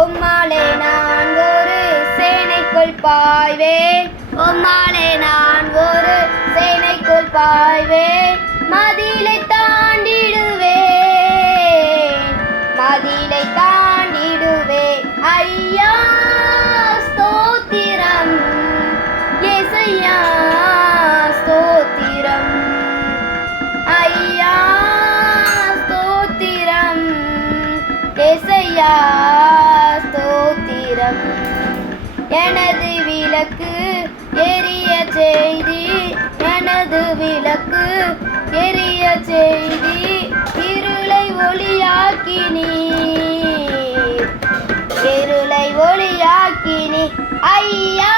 உம்மாலே நான் ஒரு சேனைக்குள் பாய்வேன். உம்மாலே நான் ஒரு சேனைக்குள் பாய்வேன். மதிலை தாண்டிடுவேன், மதிலை தாண்டிடுவேன். ஐயா ஸ்தோத்திரம், இயேசையா ஸ்தோத்திரம். ஐயா ஸ்தோத்திரம், இயேசையா ஸ்தோத்திரம். எனது விளக்கு எரிய செய்தி, எனது விளக்கு எரிய செய்தி. இருளை ஒளியாக்கினீர், இருளை ஒளியாக்கினீர். ஐயா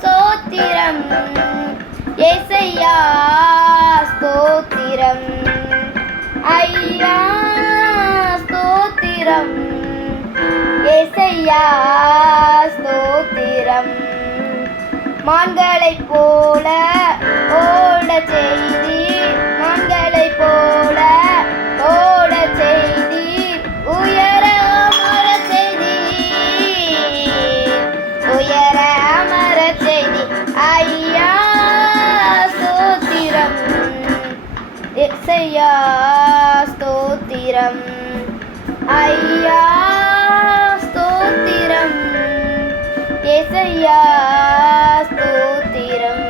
ஸ்தோத்திரம், இயேசையா ஸ்தோத்திரம். ஐயா ஸ்தோத்திரம், இயேசையா ஸ்தோத்திரம். மான்களைப் போல ஓட செய்தி, மான்களைப் போல ஓட செய்தி. உயர அமர செய்தி, உயர அமர செய்தி. ஐயா ஸ்தோத்திரம், இயேசையா ஸ்தோத்திரம். ஐயா ஸ்தோத்திரம், இயேசையா ஸ்தோத்திரம்.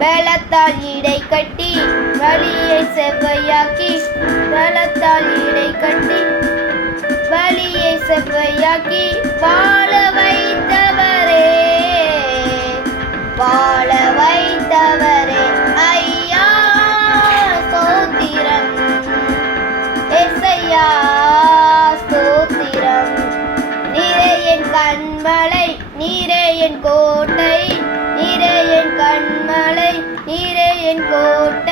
பலத்தால் இடை கட்டி வழியை செவ்வையாக்கி, பலத்தால் இடை கட்டி வழியை செவ்வையாக்கி. வாழ வைத்தவரே, வாழ வைத்தவரே. ஐயா ஸ்தோத்திரம், இயேசையா ஸ்தோத்திரம். நீரே என் கண்மலை, நீரே என் கோட்டை, நீரே என் கண்மலை, நீரே என் கோட்டை.